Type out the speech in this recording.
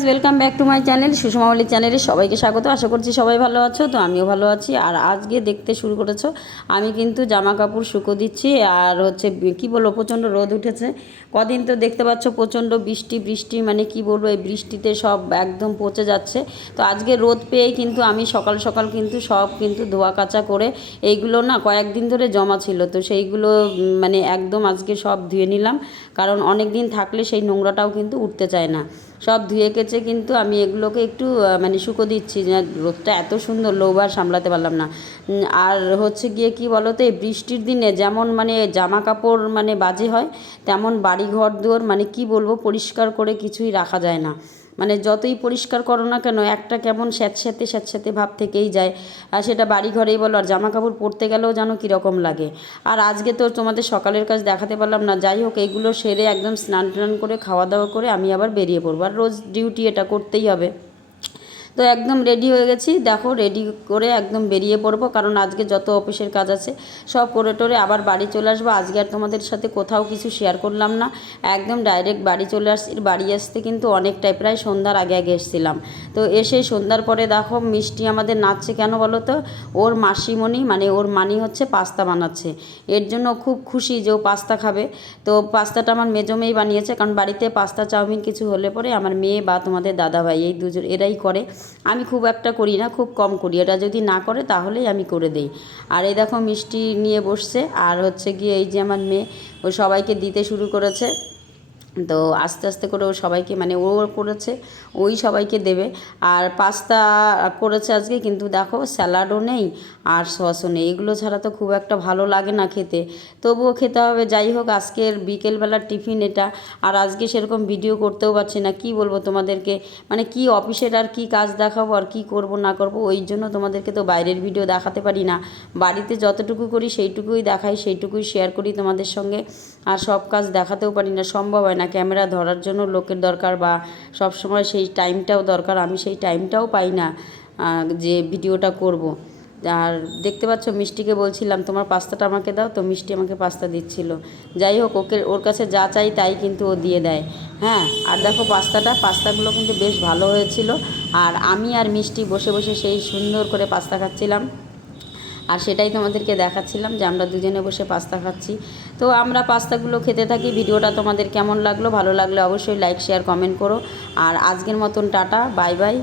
Guys, welcome back to my channel Sushma Mallick চ্যানেলে সবাইকে স্বাগত। আশা করছি সবাই ভালো আছো, তো আমিও ভালো আছি। আর আজকে দেখতে শুরু করেছো, আমি কিন্তু জামা কাপড় শুকো দিচ্ছি। আর হচ্ছে কি বলবো, প্রচণ্ড রোদ উঠেছে কদিন, তো দেখতে পাচ্ছ প্রচণ্ড বৃষ্টি, মানে কি বলবো, এই বৃষ্টিতে সব একদম পচে যাচ্ছে। তো আজকে রোদ পেয়েই কিন্তু আমি সকাল সকাল কিন্তু সব কিন্তু ধোয়া কাচা করে, এইগুলো না কয়েকদিন ধরে জমা ছিল, তো সেইগুলো মানে একদম আজকে সব ধুয়ে নিলাম। কারণ অনেক দিন থাকলে সেই নোংরাটাও কিন্তু উঠতে চায় না। সব ধুয়ে কেচে কিন্তু আমি এগুলোকে একটু মানে শুকো দিচ্ছি। রোদটা এত সুন্দর, লোবার সামলাতে পারলাম না। আর হচ্ছে গিয়ে কি বলো তো, এই বৃষ্টির দিনে যেমন মানে জামা কাপড় মানে বাজে হয়, তেমন বাড়ি ঘর দুয়ার মানে কি বলবো, পরিষ্কার করে কিছুই রাখা যায় না। মানে যতই পরিষ্কার করো না কেন, একটা কেমন স্যাঁতস্যাঁতে ভাব থেকেই যায়। আর সেটা বাড়ি ঘরেই বলো, আর জামা কাপড় পরতে গেলেও যেন কীরকম লাগে। আর আজকে তো তোমাদের সকালের কাজ দেখাতে পারলাম না। যাই হোক, এইগুলো সেরে একদম স্নান টান করে খাওয়া দাওয়া করে আমি আবার বেরিয়ে পড়বো। আর রোজ ডিউটি এটা করতেই হবে। তো একদম রেডি হয়ে গেছি, দেখো রেডি করে একদম বেরিয়ে পড়বো। কারণ আজকে যত অফিসের কাজ আছে সব করে টোরে আবার বাড়ি চলে আসবো। আজকে আর তোমাদের সাথে কোথাও কিছু শেয়ার করলাম না, একদম ডাইরেক্ট বাড়ি চলে আসছি। বাড়ি আসতে কিন্তু অনেকটাই, প্রায় সন্ধ্যার আগে আগে এসেছিলাম। তো এসে সন্ধ্যার পরে দেখো মিষ্টি আমাদের নাচছে কেন বলো তো, ওর মাসিমণি মানে ওর মানি হচ্ছে পাস্তা বানাচ্ছে। এর জন্য খুব খুশি যে ও পাস্তা খাবে। তো পাস্তাটা আমার মেজো মেয়েই বানিয়েছে, কারণ বাড়িতে পাস্তা চাউমিন কিছু হলে পরে আমার মেয়ে বা তোমাদের দাদাভাই এই দুজন এরাই করে। আমি খুব একটা করি না, খুব কম করি। এটা যদি না করে তাহলেই আমি করে দেই। আর এই দেখো মিষ্টি নিয়ে বসছে, আর হচ্ছে গিয়ে এই যে আমার মেয়ে, ও সবাইকে দিতে শুরু করেছে। তো আস্তে আস্তে করে ও সবাইকে মানে ও করেছে, ওই সবাইকে দেবে। আর পাস্তা করেছে আজকে, কিন্তু দেখো স্যালাডও নেই আর সসও নেই। এগুলো ছাড়া তো খুব একটা ভালো লাগে না খেতে, তবুও খেতে হবে। যাই হোক, আজকের বিকেলবেলার টিফিন এটা। আর আজকে সেরকম ভিডিও করতেও পারছি না, কি বলবো তোমাদেরকে, মানে কি অফিসের আর কি কাজ দেখাবো আর কি করব না করব। ওই জন্য তোমাদেরকে তো বাইরের ভিডিও দেখাতে পারি না। বাড়িতে যতটুকু করি সেইটুকুই দেখাই, সেইটুকুই শেয়ার করি তোমাদের সঙ্গে। আর সব কাজ দেখাতেও পারি না, সম্ভব হয় না। ক্যামেরা ধরার জন্য লোকের দরকার, বা সব সময় সেই টাইমটাও দরকার। আমি সেই টাইমটাও পাই না যে ভিডিওটা করব। আর দেখতে পাচ্ছ মিষ্টিকে বলছিলাম তোমার পাস্তাটা আমাকে দাও, তো মিষ্টি আমাকে পাস্তা দিচ্ছিল। যাই হোক, ওর কাছে যা চাই তাই কিন্তু ও দিয়ে দেয়। হ্যাঁ, আর দেখো পাস্তাগুলো কিন্তু বেশ ভালো হয়েছিল। আর আমি আর মিষ্টি বসে বসে সেই সুন্দর করে পাস্তা খাচ্ছিলাম। আর সেটাই তোমাদেরকে দেখাচ্ছিলাম যে আমরা দুজনে বসে পাস্তা খাচ্ছি। তো আমরা পাস্তাগুলো খেতে থাকি। ভিডিওটা তোমাদের কেমন লাগলো, ভালো লাগলে অবশ্যই লাইক শেয়ার কমেন্ট করো। আর আজকের মতন টাটা, বাই বাই।